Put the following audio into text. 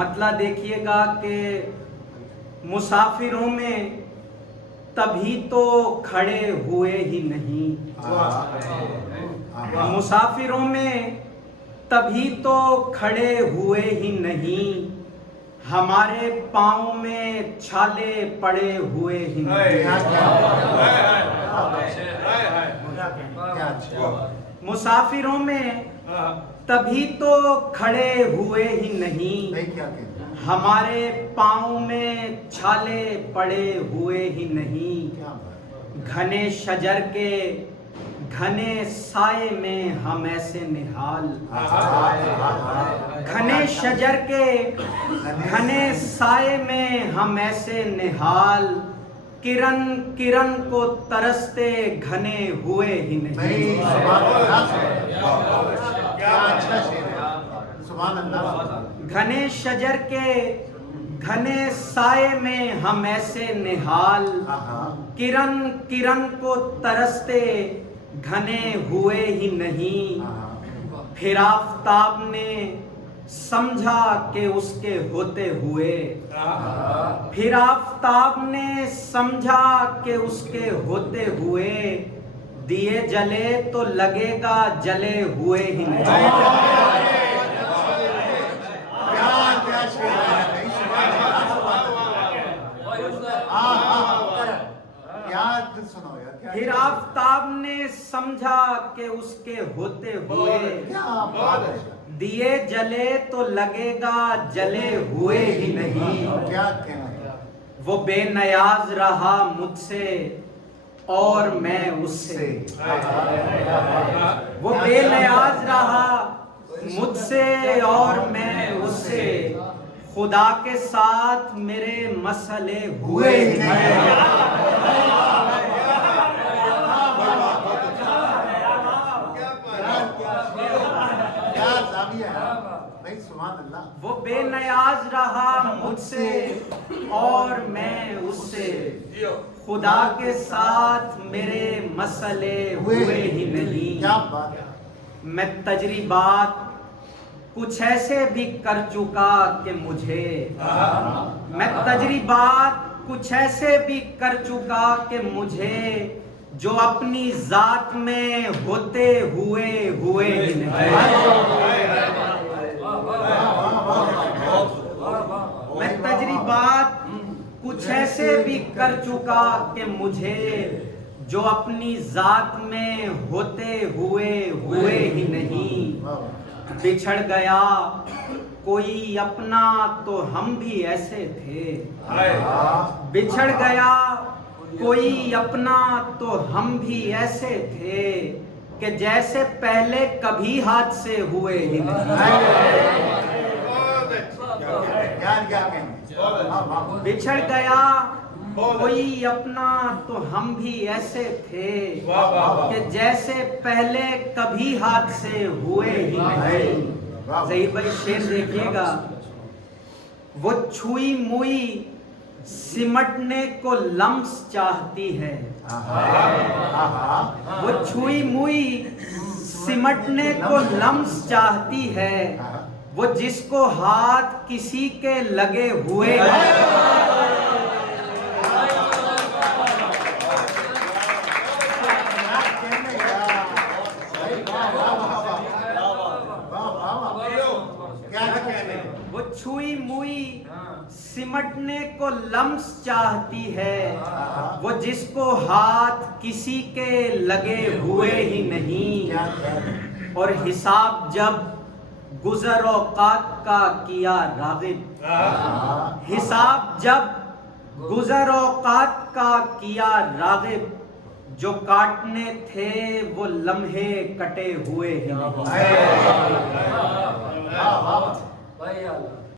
مطلب دیکھیے گا کہ مسافروں میں تبھی تو کھڑے ہوئے ہی نہیں، مسافروں میں تبھی تو کھڑے ہوئے ہی نہیں، ہمارے پاؤں میں چھالے پڑے ہوئے ہی نہیں، مسافروں میں تبھی تو کھڑے ہوئے ہی نہیں، ہمارے پاؤں میں چھالے پڑے ہوئے ہی نہیں، گھنے شجر کے گھنے سائے میں ہم ایسے نہال، گھنے شجر کے گھنے سائے میں ہم ایسے نہال، کرن کرن کو ترستے گھنے ہوئے ہی نہیں، گھنے شجر کے گھنے سائے میں ہم ایسے نہال، کرن کرن کو ترستے گھنے ہوئے ہی نہیں، پھر آفتاب نے سمجھا کہ اس کے ہوتے ہوئے، پھر آفتاب نے سمجھا کہ اس کے ہوتے ہوئے، دیے جلے تو لگے گا جلے ہوئے ہی نہیں، پھر آفتاب نے سمجھا کہ اس کے ہوتے ہوئے، دیے جلے تو لگے گا جلے ہوئے ہی نہیں، وہ بے نیاز رہا مجھ سے اور میں اس سے، وہ بے نیاز رہا مجھ سے اور میں اس سے، خدا کے ساتھ میرے مسئلے ہوئے ہی نہیں، وہ بے نیاز رہا مجھ سے اور میں اس سے، خدا کے ساتھ میرے مسئلے ہوئے ہی نہیں، میں تجربات کچھ ایسے بھی کر چکا کہ مجھے، میں تجربات کچھ ایسے بھی کر چکا کہ مجھے، جو اپنی ذات میں ہوتے ہوئے ہی نہیں، میں تجربات کچھ ایسے بھی کر چکا کہ مجھے، جو اپنی ذات میں ہوتے ہوئے ہی نہیں، بچھڑ گیا کوئی اپنا تو ہم بھی ایسے تھے، بچھڑ گیا کوئی اپنا تو ہم بھی ایسے تھے، کہ جیسے پہلے کبھی حادثے ہوئے ہی نہیں، بچھڑ گیا کوئی اپنا تو ہم بھی ایسے تھے، کہ جیسے پہلے کبھی حادثے ہوئے ہی نہیں، ظہیر بھائی شعر دیکھیے گا، وہ چھوئی موئی سمٹنے کو لمس چاہتی ہے، وہ چھوئی موئی سمٹنے کو لمس چاہتی ہے، وہ جس کو ہاتھ کسی کے لگے ہوئے، وہ چھوئی موئی سمٹنے کو لمس چاہتی ہے، وہ جس کو ہاتھ کسی کے لگے ہوئے ہی نہیں، اور حساب جب گزر اوقات کا کیا راغب، حساب جب گزر اوقات کا کیا راغب، جو کاٹنے تھے وہ لمحے کٹے ہوئے ہی نہیں،